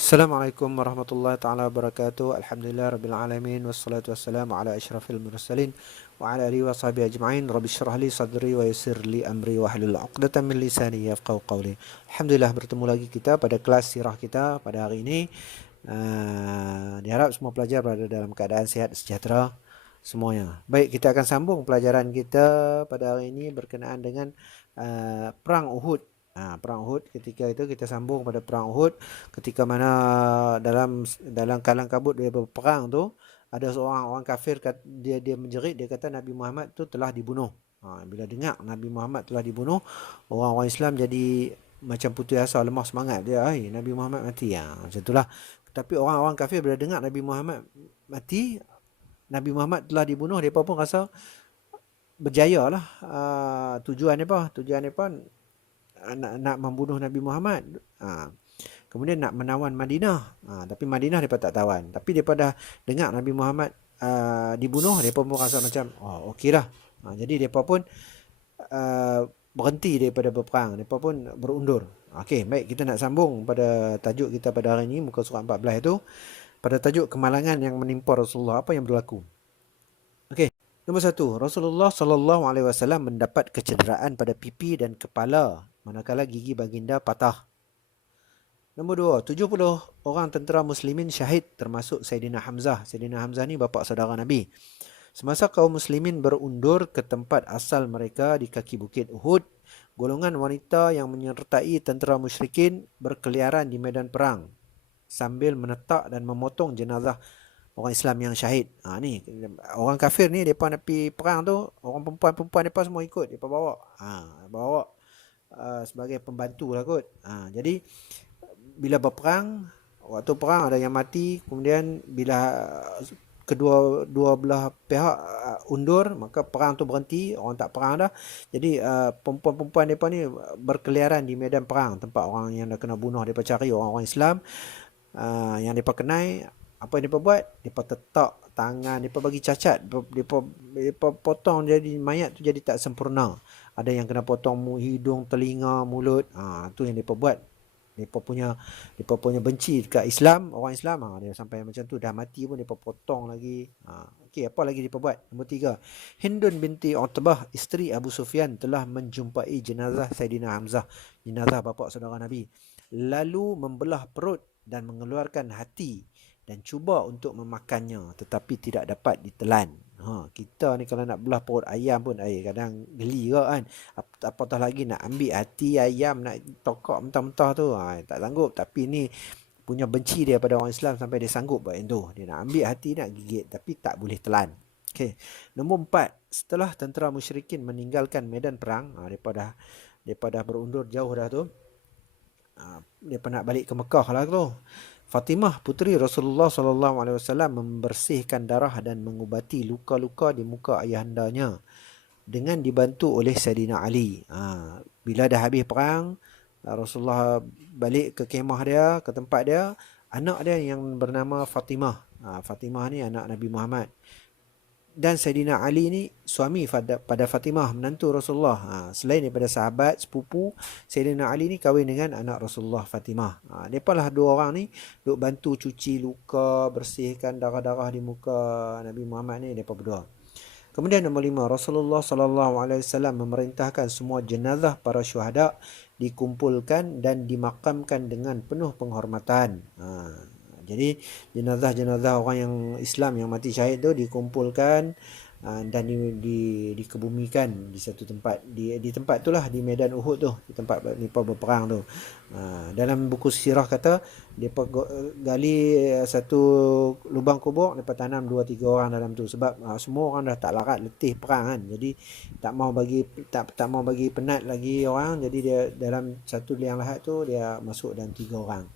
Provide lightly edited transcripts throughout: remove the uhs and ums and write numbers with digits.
Assalamualaikum warahmatullahi taala wabarakatuh. Alhamdulillah rabbil alamin wassalatu wassalamu ala asyrafil mursalin wa ala alihi wa sahbihi ajma'in. Rabbi shrah li sadri wa yassir li amri wa hlul 'uqdatam min lisani yafqahu qawli. Alhamdulillah bertemu lagi kita pada kelas sirah kita pada hari ini. Diharap semua pelajar berada dalam keadaan sehat sejahtera semuanya. Baik, kita akan sambung pelajaran kita pada hari ini berkenaan dengan perang Uhud. Perang Uhud, ketika itu kita sambung pada perang Uhud, ketika mana dalam kalang kabut dia berperang tu ada seorang orang kafir, dia menjerit, dia kata Nabi Muhammad tu telah dibunuh. Bila dengar Nabi Muhammad telah dibunuh, orang-orang Islam jadi macam putus asa, lemah semangat dia. Nabi Muhammad mati, macam itulah. Tapi orang-orang kafir bila dengar Nabi Muhammad mati, Nabi Muhammad telah dibunuh, mereka pun rasa berjaya lah. Tujuan mereka nak membunuh Nabi Muhammad. Kemudian nak menawan Madinah. Tapi Madinah mereka tak tawan. Tapi mereka dah dengar Nabi Muhammad dibunuh, mereka pun rasa macam, okey lah. Jadi mereka pun berhenti daripada berperang. Mereka pun berundur. Okey, baik, kita nak sambung pada tajuk kita pada hari ini, muka surat 14 itu. Pada tajuk kemalangan yang menimpa Rasulullah, apa yang berlaku? Okey, nombor 1, Rasulullah SAW mendapat kecederaan pada pipi dan kepala, manakala gigi baginda patah. Nombor 2, 70 orang tentera muslimin syahid termasuk Sayyidina Hamzah. Sayyidina Hamzah ni bapa saudara Nabi. Semasa kaum muslimin berundur ke tempat asal mereka di kaki bukit Uhud, golongan wanita yang menyertai tentera musyrikin berkeliaran di medan perang sambil menetak dan memotong jenazah orang Islam yang syahid. Ni orang kafir ni, depa nak pergi perang tu, orang perempuan depa semua ikut, depa bawa sebagai pembantu lah kot. Jadi bila berperang, waktu perang ada yang mati, kemudian bila dua belah pihak undur, maka perang tu berhenti, orang tak perang dah. Jadi perempuan-perempuan mereka ni berkeliaran di medan perang, tempat orang yang dah kena bunuh, mereka cari orang-orang Islam yang mereka kenai. Apa yang mereka buat? Mereka tetak tangan, mereka bagi cacat, mereka potong, jadi mayat tu jadi tak sempurna. Ada yang kena potong hidung, telinga, mulut. Tu yang mereka buat. Mereka punya benci dekat Islam, orang Islam, dia sampai macam tu, dah mati pun mereka potong lagi. Okey, apa lagi mereka buat? Nombor 3, Hindun binti Utbah, isteri Abu Sufyan, telah menjumpai jenazah Sayyidina Hamzah, jenazah bapa saudara Nabi, lalu membelah perut dan mengeluarkan hati dan cuba untuk memakannya, tetapi tidak dapat ditelan. Kita ni kalau nak belah perut ayam pun kadang geli ke kan. Apatah lagi nak ambil hati ayam, nak tokok mentah-mentah tu, tak sanggup. Tapi ni punya benci dia pada orang Islam sampai dia sanggup buat itu. Dia nak ambil hati, nak gigit, tapi tak boleh telan. Okey. Nombor 4, setelah tentera musyrikin meninggalkan medan perang, mereka dah berundur jauh dah tu. Mereka nak balik ke Mekah lah tu. Fatimah puteri Rasulullah SAW membersihkan darah dan mengubati luka-luka di muka ayahandanya dengan dibantu oleh Sayyidina Ali. Bila dah habis perang, Rasulullah balik ke kemah dia, ke tempat dia. Anak dia yang bernama Fatimah. Fatimah ni anak Nabi Muhammad. Dan Sayyidina Ali ni suami pada Fatimah, menantu Rasulullah. Selain daripada sahabat, sepupu, Sayyidina Ali ni kahwin dengan anak Rasulullah, Fatimah. Mereka lah dua orang ni duk bantu cuci luka, bersihkan darah-darah di muka Nabi Muhammad ni, mereka berdua. Kemudian nombor 5, Rasulullah SAW memerintahkan semua jenazah para syuhada dikumpulkan dan dimakamkan dengan penuh penghormatan. Jadi jenazah-jenazah orang yang Islam yang mati syahid tu dikumpulkan dan dikebumikan di satu tempat, di tempat itulah, di medan Uhud tu, di tempat mereka berperang tu. Dalam buku sirah kata mereka gali satu lubang kubur, mereka tanam 2-3 orang dalam tu, sebab semua orang dah tak larat letih perang kan. Jadi tak mau bagi penat lagi orang, jadi dia dalam satu liang lahat tu dia masuk dalam 3 orang.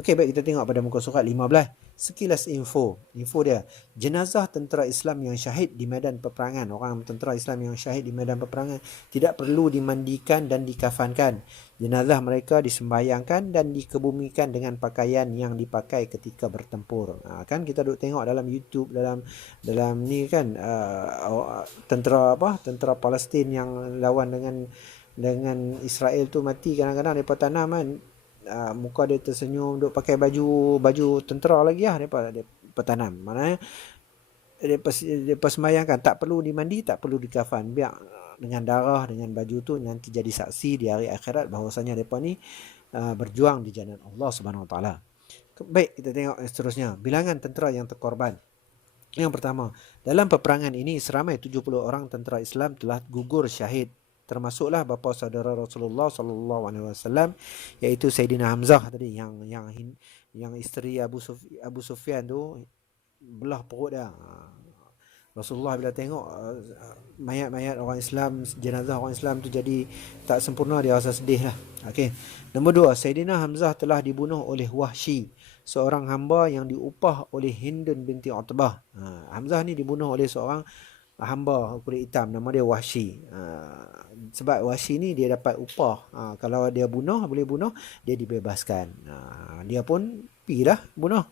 Okey, baik, kita tengok pada muka surat 15. Sekilas info dia. Jenazah tentera Islam yang syahid di medan peperangan, orang tentera Islam yang syahid di medan peperangan tidak perlu dimandikan dan dikafankan. Jenazah mereka disembayangkan dan dikebumikan dengan pakaian yang dipakai ketika bertempur. Kan kita duk tengok dalam YouTube, dalam ni kan, tentera Palestin yang lawan dengan Israel tu mati, kadang-kadang mereka tanam kan muka dia tersenyum, duk pakai baju tentera lagi lah dia tanam. Maknanya dia sembahyangkan tak perlu dimandi, tak perlu dikafan. Biar dengan darah, dengan baju tu nanti jadi saksi di hari akhirat bahwasanya depa ni berjuang di jalan Allah Subhanahu Wa Taala. Baik, kita tengok seterusnya. Bilangan tentera yang terkorban. Yang pertama, dalam peperangan ini seramai 70 orang tentera Islam telah gugur syahid. Termasuklah bapa saudara Rasulullah sallallahu alaihi wasallam, iaitu Sayyidina Hamzah tadi, yang isteri Abu Sufyan tu belah perut dia. Rasulullah bila tengok mayat-mayat orang Islam, jenazah orang Islam tu jadi tak sempurna, dia rasa sedih lah. Okey. Nombor dua, Sayyidina Hamzah telah dibunuh oleh Wahsy, seorang hamba yang diupah oleh Hindun binti Utbah. Hamzah ni dibunuh oleh seorang hamba kulit hitam, nama dia Wahsy. Sebab Wahsy ni dia dapat upah. Kalau dia boleh bunuh, dia dibebaskan. Dia pun pergi dah bunuh.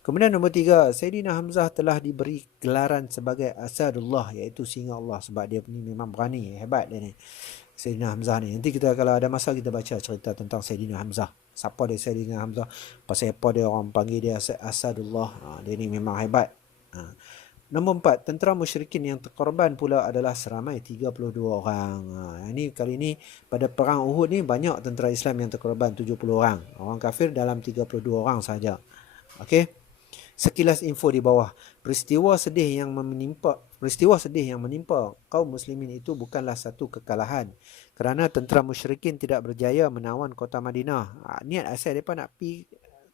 Kemudian nombor tiga, Sayyidina Hamzah telah diberi gelaran sebagai Asadullah, iaitu singa Allah, sebab dia ni memang berani, hebat dia ni, Sayyidina Hamzah ni. Nanti kita kalau ada masa kita baca cerita tentang Sayyidina Hamzah. Siapa dia Sayyidina Hamzah? Pasal apa dia orang panggil dia Asadullah? Dia ni memang hebat. Nombor empat, tentera musyrikin yang terkorban pula adalah seramai 32 orang. Ini kali ini pada perang Uhud ni banyak tentera Islam yang terkorban, 70 orang. Orang kafir dalam 32 orang saja. Okey. Sekilas info di bawah. Peristiwa sedih yang menimpa kaum muslimin itu bukanlah satu kekalahan, kerana tentera musyrikin tidak berjaya menawan kota Madinah. Niat asal mereka nak pergi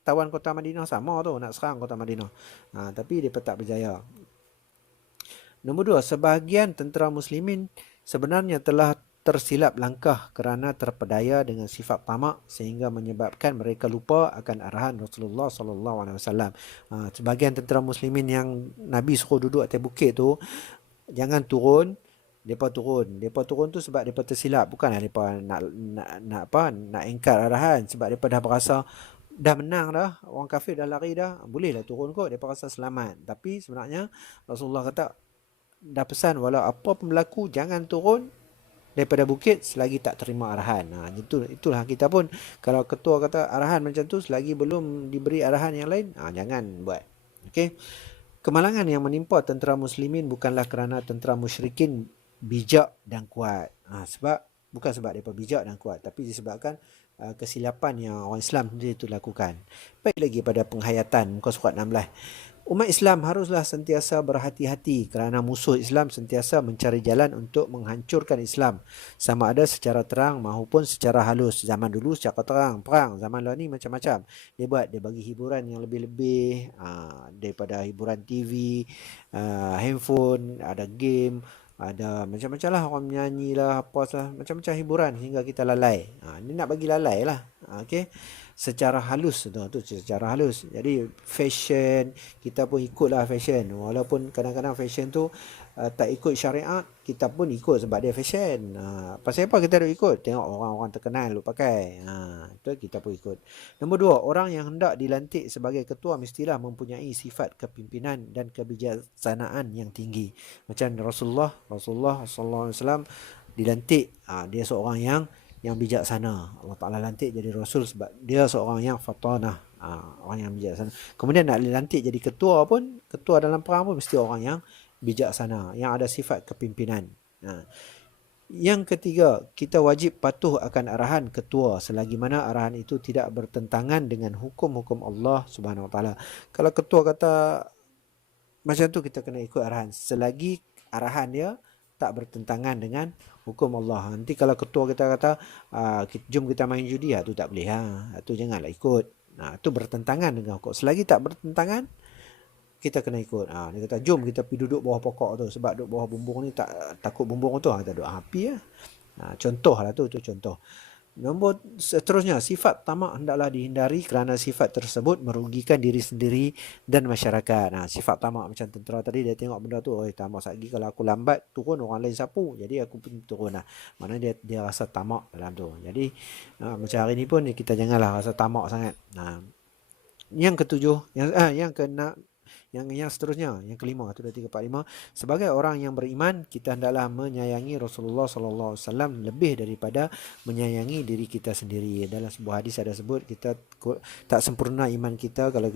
tawan kota Madinah sama tu, nak serang kota Madinah. Tapi mereka tak berjaya. Nombor dua, sebahagian tentera muslimin sebenarnya telah tersilap langkah kerana terpedaya dengan sifat tamak sehingga menyebabkan mereka lupa akan arahan Rasulullah sallallahu alaihi wasallam. Sebahagian tentera muslimin yang Nabi suruh duduk atas bukit tu, jangan turun, depa turun. Depa turun tu sebab depa tersilap, bukanlah depa nak ingkar arahan, sebab depa dah berasa dah menang dah, orang kafir dah lari dah, bolehlah turun kot, depa rasa selamat. Tapi sebenarnya Rasulullah kata, dah pesan walau apa pun berlaku jangan turun daripada bukit selagi tak terima arahan. Itulah kita pun, kalau ketua kata arahan macam tu, selagi belum diberi arahan yang lain, jangan buat. Okey. Kemalangan yang menimpa tentera muslimin bukanlah kerana tentera musyrikin bijak dan kuat. Bukan sebab mereka bijak dan kuat, tapi disebabkan kesilapan yang orang Islam sendiri itu lakukan. Baik lagi pada penghayatan muka surat 16. Umat Islam haruslah sentiasa berhati-hati kerana musuh Islam sentiasa mencari jalan untuk menghancurkan Islam, sama ada secara terang maupun secara halus. Zaman dulu secara terang, perang. Zaman lalu ni macam-macam. Dia bagi hiburan yang lebih-lebih daripada hiburan TV, handphone, ada game, ada macam-macam lah, orang menyanyi lah, apa lah, macam-macam hiburan hingga kita lalai. Ini nak bagi lalai lah. Okey. Secara halus tu secara halus. Jadi fashion, kita pun ikutlah fashion, walaupun kadang-kadang fashion tu tak ikut syariat, kita pun ikut sebab dia fashion. Pasal apa kita duk ikut? Tengok orang-orang terkenal duk pakai, tu kita pun ikut. Nombor dua, orang yang hendak dilantik sebagai ketua mestilah mempunyai sifat kepimpinan dan kebijaksanaan yang tinggi. Macam Rasulullah sallallahu alaihi wasallam dilantik, dia seorang yang bijaksana. Allah Ta'ala lantik jadi Rasul sebab dia seorang yang fatanah, orang yang bijaksana. Kemudian nak dilantik jadi ketua dalam perang pun mesti orang yang bijaksana, yang ada sifat kepimpinan. Yang ketiga, kita wajib patuh akan arahan ketua selagi mana arahan itu tidak bertentangan dengan hukum-hukum Allah Subhanahu Wa Ta'ala. Kalau ketua kata macam tu, kita kena ikut arahan selagi arahan dia tak bertentangan dengan hukum Allah. Nanti kalau ketua kita kata jom kita main judi, tu tak boleh, tu janganlah ikut. Tu bertentangan dengan hukum. Selagi tak bertentangan, kita kena ikut. Dia kata jom kita pergi duduk bawah pokok tu, sebab duduk bawah bumbung ni takut bumbung tu, kita duduk api lah. Contoh lah tu contoh. Nombor seterusnya, sifat tamak hendaklah dihindari kerana sifat tersebut merugikan diri sendiri dan masyarakat. Sifat tamak macam tentera tadi, dia tengok benda tu, tamak lagi kalau aku lambat turun orang lain sapu, jadi aku pun turun lah. Maknanya dia rasa tamak dalam tu. Jadi macam hari ni pun kita janganlah rasa tamak sangat. Yang ketujuh, yang yang seterusnya, yang kelima, 1 2 3 4 5. Sebagai orang yang beriman, kita hendaklah menyayangi Rasulullah sallallahu alaihi wasallam lebih daripada menyayangi diri kita sendiri. Dalam sebuah hadis ada sebut kita tak sempurna iman kita kalau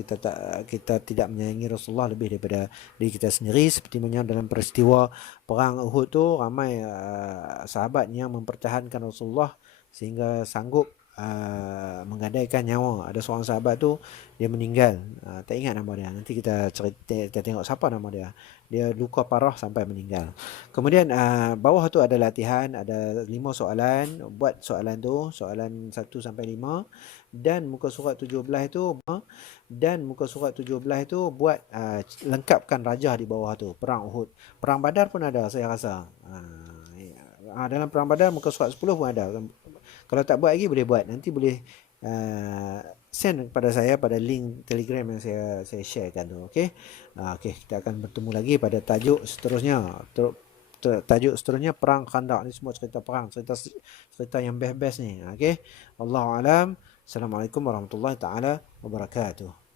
kita tidak menyayangi Rasulullah lebih daripada diri kita sendiri. Seperti mana dalam peristiwa perang Uhud tu, ramai sahabat yang mempertahankan Rasulullah sehingga sanggup menggadaikan nyawa. Ada seorang sahabat tu dia meninggal, tak ingat nama dia, nanti kita cerita, kita tengok siapa nama dia. Dia luka parah sampai meninggal. Kemudian bawah tu ada latihan, ada 5 soalan. Buat soalan tu, soalan 1 sampai 5, dan muka surat 17 itu, dan muka surat 17 itu buat lengkapkan rajah di bawah tu. Perang Uhud, perang Badar pun ada saya rasa. Dalam perang Badar muka surat 10 pun ada. Kalau tak buat lagi boleh buat. Nanti boleh send kepada saya pada link Telegram yang saya sharekan tu. Okey. Okey, kita akan bertemu lagi pada tajuk seterusnya. Tajuk seterusnya perang Khandaq. Ni semua cerita perang, cerita yang best-best ni. Okey. Wallahu alam. Assalamualaikum warahmatullahi taala wabarakatuh.